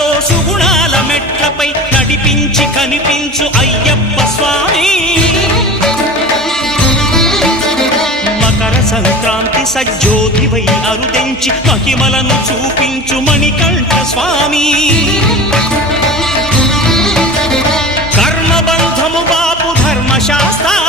సుఖాలతో సుగుణాల మెట్లపై నడిపించి కనిపించు అయ్యప్ప స్వామి. మకర సంక్రాంతి సజ్జోతివై అరుదెంచి మహిమలను చూపించు మణికంఠ స్వామి. కర్మబంధము బాపు ధర్మశాస్త్ర